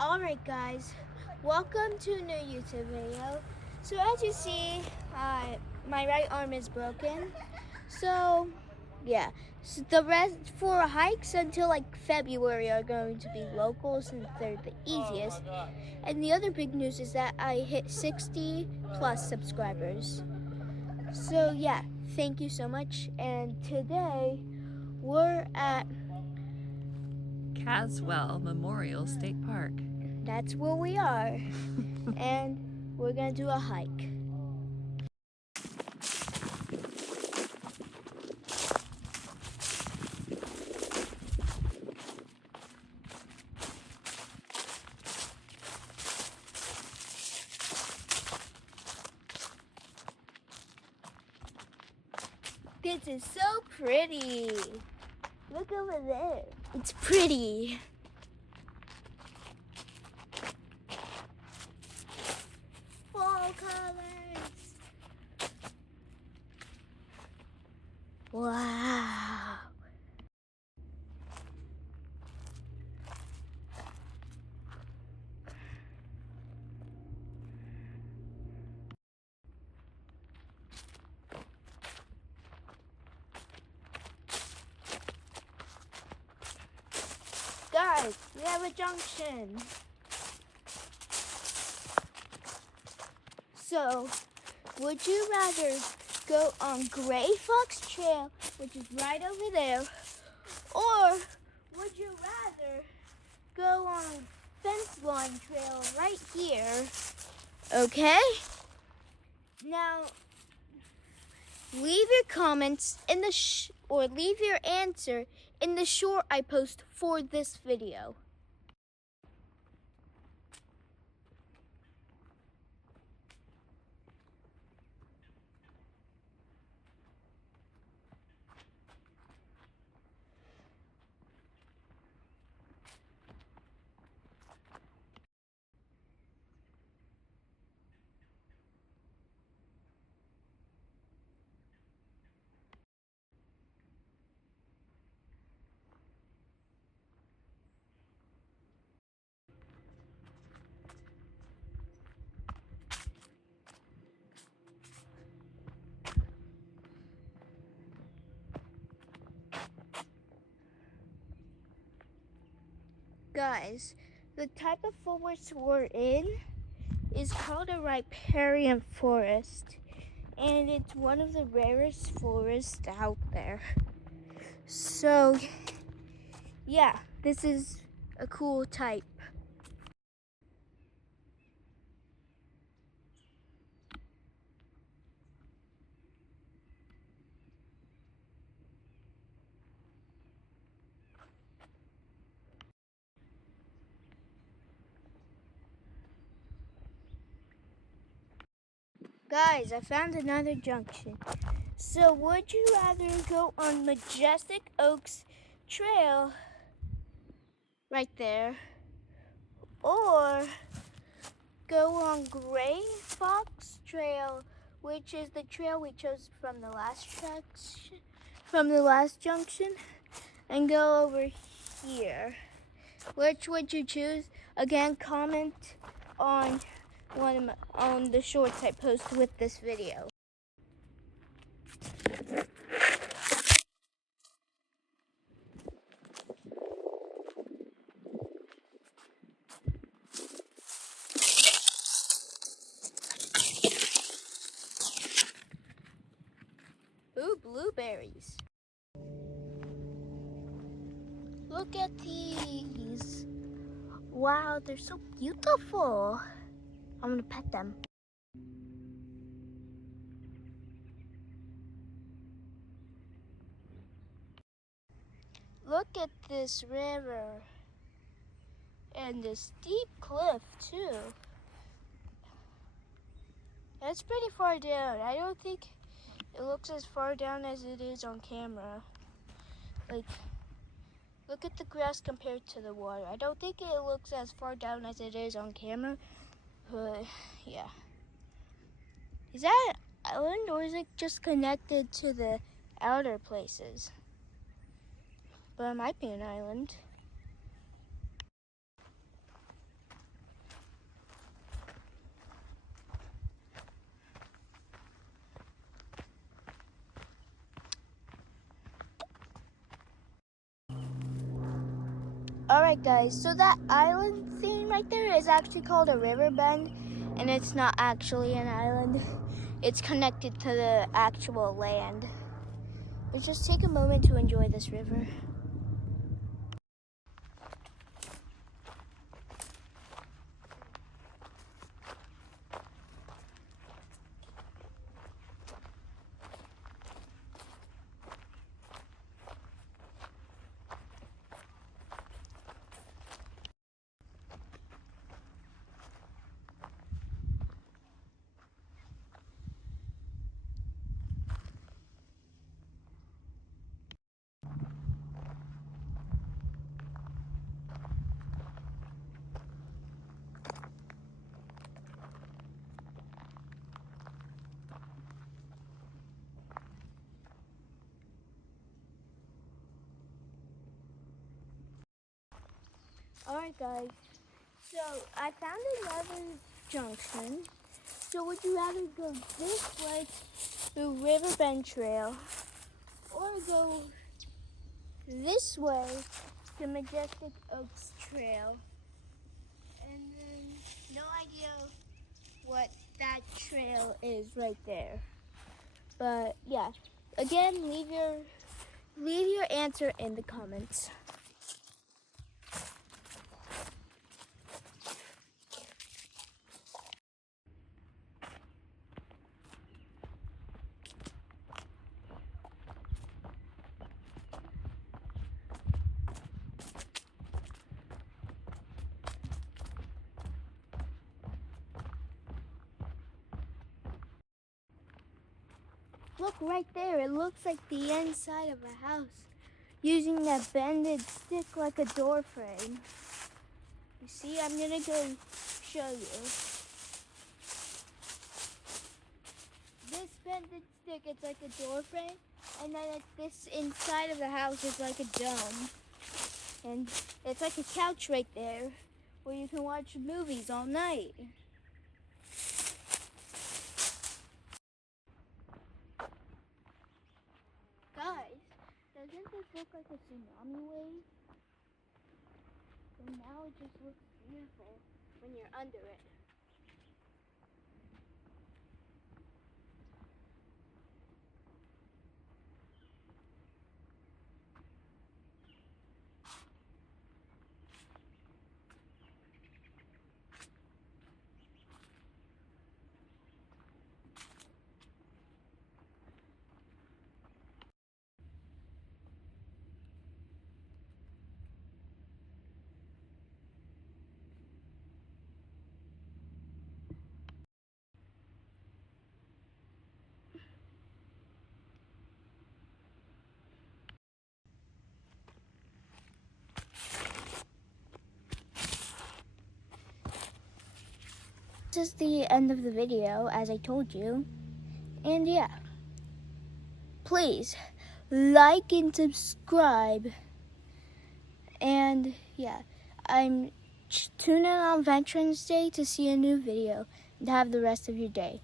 Alright guys, welcome to a new YouTube video. So as you see, my right arm is broken. So yeah, so the rest for hikes until like February are going to be local since they're the easiest. And the other big news is that I hit 60 plus subscribers. So yeah, thank you so much. And today we're at Caswell Memorial State Park. That's where we are. And we're gonna do a hike. This is so pretty. Look over there. It's pretty. Fall colors. Wow. Guys, we have a junction. So, would you rather go on Gray Fox Trail, which is right over there, or would you rather go on Fence Line Trail right here? Okay? Now, leave your comments in the or leave your answer in the short I post for this video. Guys, the type of forest we're in is called a riparian forest, and it's one of the rarest forests out there. So, yeah, this is a cool type. Guys, I found another junction. So would you rather go on Majestic Oaks Trail right there, or go on Gray Fox Trail, which is the trail we chose from the last junction, and go over here? Which would you choose? Again, comment on on the shorts I post with this video. Ooh, blueberries. Look at these. Wow, they're so beautiful. I'm gonna pet them. Look at this river and this steep cliff too. That's pretty far down. I don't think it looks as far down as it is on camera. Like, look at the grass compared to the water. I don't think it looks as far down as it is on camera, but yeah. Is that an island, or is it just connected to the outer places? But it might be an island. Alright guys, so that island thing right there is actually called a river bend, and it's not actually an island. It's connected to the actual land. But just take a moment to enjoy this river. Alright guys, so I found another junction. So would you rather go this way, the Riverbend Trail, or go this way, the Majestic Oaks Trail? And then no idea what that trail is right there. But yeah, again, leave your answer in the comments. Look right there, it looks like the inside of a house, using that bended stick like a door frame. You see, I'm gonna go show you. This bended stick, it's like a door frame, and then this inside of the house is like a dome. And it's like a couch right there, where you can watch movies all night. Guys, doesn't this look like a tsunami wave? And now it just looks beautiful when you're under it. This is the end of the video, as I told you. And yeah, please like and subscribe. And yeah, I'm tuning in on Veterans Day to see a new video and have the rest of your day.